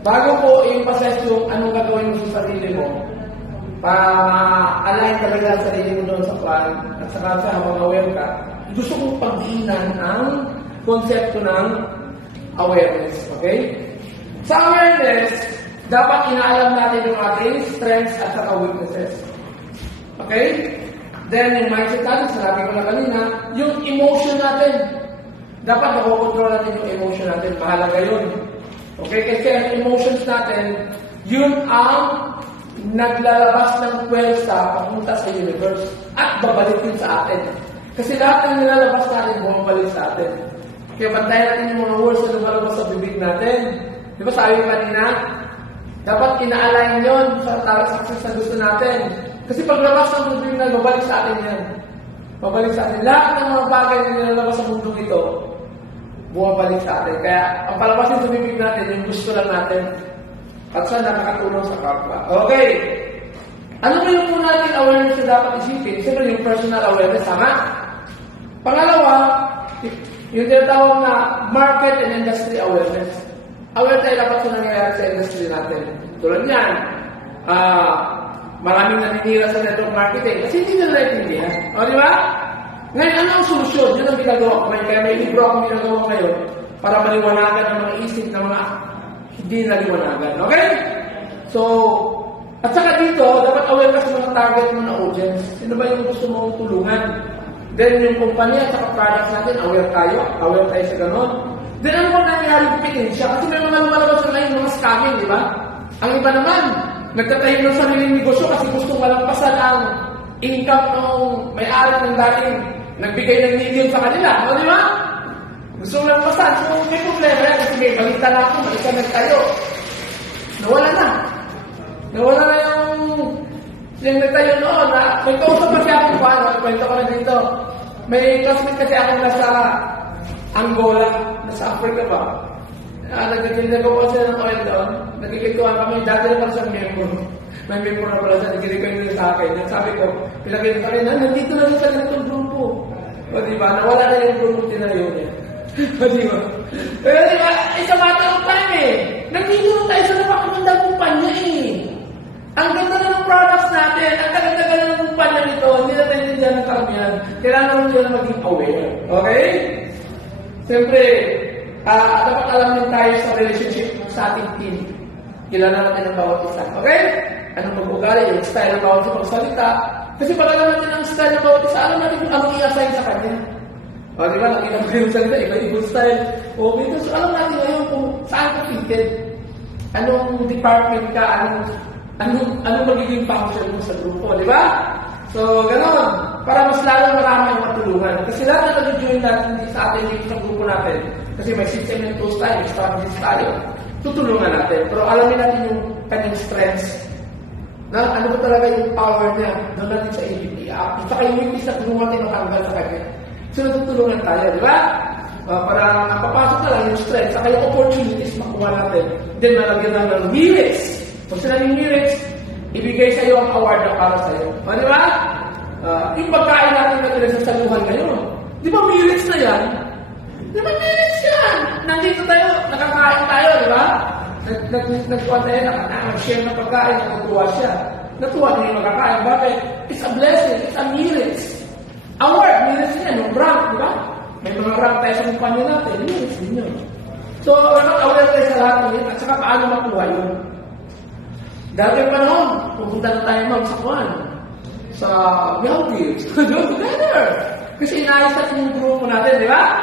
Bago po i-process yung anong gagawin mo sa sarili mo, pa-align talaga ang sarili mo doon sa plan, at saka sa habang aware ka, gusto kong pagdiinan ang konsepto ng awareness. Okay? Sa awareness, dapat inaalam natin yung ating strengths at saka weaknesses. Okay? Then, yung mindset natin, sinabi ko na kanina, yung emotion natin. Dapat nakokontrol natin yung emotion natin. Mahalaga yun. Okay? Kasi ang emotions natin, yun ang naglalabas ng pwersa papunta sa universe at babalik yun sa atin. Kasi lahat ng nilalabas natin, bumabalik sa atin. Kaya bantayan natin yung mga words na lumalabas sa bibig natin. Di ba sabi kanina? Dapat ina-align yun sa success na gusto natin. Kasi paglabas ng bibig na, babalik sa atin yan. Babalik sa atin. Lahat ng mga bagay na nilalabas sa mundo ito, bumabalik sa atin. Kaya ang palabasin sa bibig natin, yung gusto lang natin. At saan nakakatulong sa kapwa. Okay. Ano ba yung muna natin awareness na dapat isipin? Siyempre yung personal awareness, tama? Pangalawa, yung tinatawag na market and industry awareness. Aware tayo dapat sa nangyayari sa industry natin. Tulad niyan, maraming naninira sa network marketing kasi hindi na naiintindihan. O, di ba? Ngayon, ano ang solusyon? Yun ang ginagawa ko. Kaya may libro akong ginagawa ngayon para maliwanagan ang mga isip ng mga hindi naliwanagan. Okay? So, at saka dito, dapat aware ka sa mga target mo na audience. Sino ba yung gusto mong tulungan? Then, yung kumpanya at saka products natin, aware tayo sa ganon. Then, ano bang nangyari pitin siya? Kasi may mga lumalabas na yung mga scamming, di ba? Ang iba naman, nagtatayo ng sariling negosyo kasi gustong malampasan ang income ng may-ari ng dating nagbigay ng million sa kanila. O, di ba? Gusto mo malampasan. So, may problema yan. Kasi may balita na ako, balita na tayo. Nawala na. Nawala na yung nagtayo noon na may kausap kasi ako paano, kwento ko na dito. May classmate kasi ako nasa Angola, nasa Africa ba? Nagtitinda ko pa sila ng oil doon. Nagkikituan kami, dati na pala siyang member. May member na pala siya, nagkikituan nila sa akin. Sabi ko, pinakita ka rin, nandito na rin sa ganitong grupo. O diba, nawala na yung grupo tinayo niya. O diba? Pero diba, isa matter of time eh. Nandito na tayo sa napakagandang kumpanya eh. Ang ganda na ng products natin, ang ganda-ganda ng kumpanya nito, hindi natin nandyan ng karamihan. Kailangan naman nyo na maging aware. Okay? Siyempre, dapat alam din tayo sa relationship sa ating team. Kilala natin ang bawat isa. Okay? Anong mag-ugali, yung style ng bawat isa magsalita. Kasi pag alam natin ang style ng bawat isa, alam natin kung anong i-assign sa kanya. O, di ba? Nakita mo yung salita, iba-ibang style. Okay, so alam natin ngayon kung saan ka fitted. Anong department ka, anong magiging function mo sa grupo, di ba? So, gano'n. Para mas lalong marami ang matulungan. Kasi lahat na nag-join natin sa atin dito sa grupo natin. Kasi may system and tools tayo, may strategies tayo. Tutulungan natin. Pero alamin natin yung kanyang strengths. Na ano ba talaga yung power niya? Doon natin sa ABP. At saka yung weakness na tulungan natin matanggal sa kanya. So, natutulungan tayo, di ba? Para napapasok na lang yung strengths. Saka yung opportunities makuha natin. Then, malagyan lang ng lyrics. Pag sinabing lyrics, ibigay sa iyo ang award na para sa iyo. Di ba? Yung pagkain natin na pinagsasaluhan ngayon. Di ba lyrics na yan? Di ba lyrics yan? Nandito tayo, nakakain tayo, di ba? Nagkuha tayo, nag-share ng pagkain, natutuwa siya. Natuwa din yung makakain. Bakit? It's a blessing. It's a lyrics. Award, lyrics yan. Yung rank, di ba? May mga rank tayo sa kumpanya natin. Lyrics din yun. So, dapat aware tayo sa lahat ng yun at saka paano makuha yun. Dati pa noon, pupunta na tayo sa Kwan. Sa Maldives. Together. Kasi inayos natin yung grupo natin, di ba?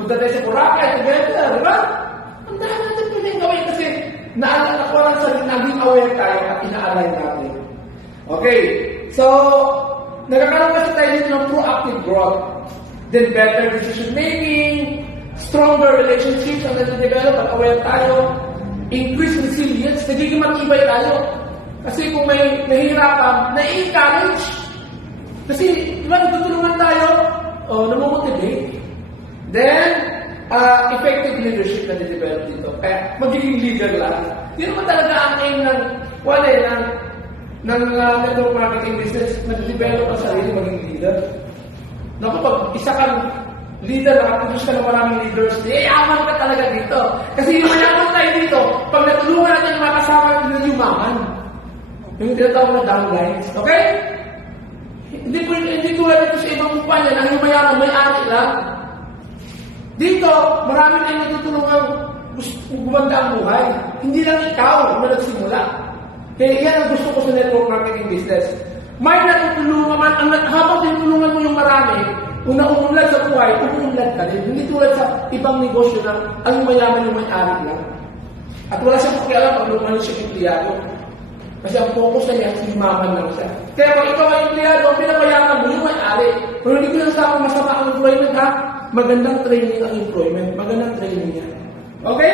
Punta tayo sa Boracay together, di ba? Ang dahil natin pwedeng gawin kasi nakuha lang sa naging aware tayo at ina-align natin. Okay. So, nagkakaroon kasi tayo dito ng proactive growth. Then better decision making, stronger relationships ang nag-develop at aware tayo. Increase resilience, nagiging matibay tayo. Kasi kung may nahihirapan, na-encourage. Kasi, di ba, nagtutulungan tayo, namomotivate. Then, effective leadership na di-develop dito. Kaya, magiging leader lang. Yun naman talaga ang aim ng network marketing business, nag-develop ang sarili maging leader. Naku, pag isa kang leader, nakapulis ka ng maraming leaders, yaman ka talaga dito. Kasi yung mayaman tayo dito, Yung tinatawag na downlines. Okay? Hindi tulad ito sa ibang kumpanya na yung mayaman may-ari lang. Dito, marami tayong natutulungan gumanda ang buhay. Hindi lang ikaw na nagsimula. Kaya yan ang gusto ko sa network marketing business. May natutulungan man, habang tinutulungan mo yung marami, kung nauunlad sa buhay, umuunlad ka rin. Hindi tulad sa ibang negosyo na ang mayaman yung may-ari lang. At wala siyang pakialam pag lumanin siya empleyado. Kasi ang focus na niya, simaman lang siya. Kaya kung ikaw ay empleyado, pinapayaman mo yung may-ari. Pero hindi ko nasabi masama ang employment ha. Magandang training ang employment. Magandang training yan. Okay?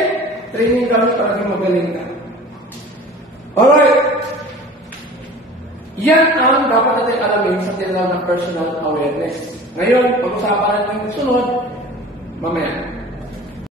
Training kami para magaling ka. Alright. Yan ang dapat natin alamin sa tinatawag ng personal awareness. Ngayon, pag-usapan natin ng sunod, mamaya.